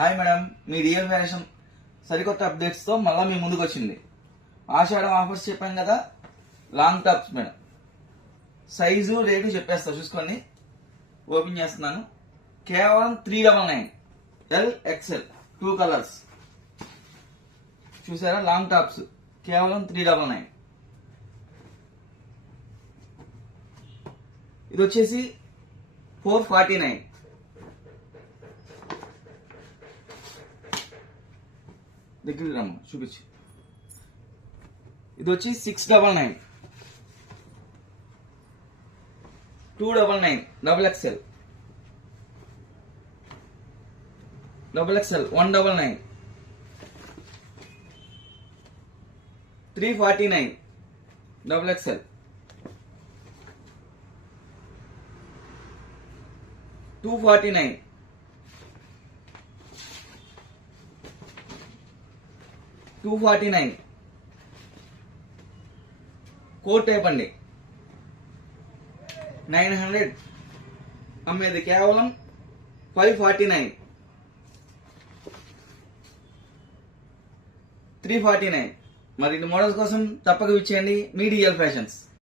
Hi madam, మీ real fashion సరికొత్త updates తో మళ్ళా మీ ముందుకు వచ్చింది. ఆషాఢం ఆఫర్స్ చెప్పాం కదా, long tops madam. Size rate చెప్పేస్తా, చూసుకొని ఓపెన్ చేస్తున్నాను. కేవలం 399 LXL 2 కలర్స్. చూసారా, లాంగ్ టాప్స్ కేవలం 399. ఇది వచ్చేసి 449. దగ్గరికి రమ్మ చూపించి. ఇది వచ్చి 699, 299, XXL, 199, 349, XXL, 249, 249. కోట్ టైప్ అండి, 900 అమ్మేది కేవలం 549, 349. మరి మోడల్స్ కోసం తప్పక ఇచ్చేయండి మీ డిఎల్ ఫ్యాషన్స్.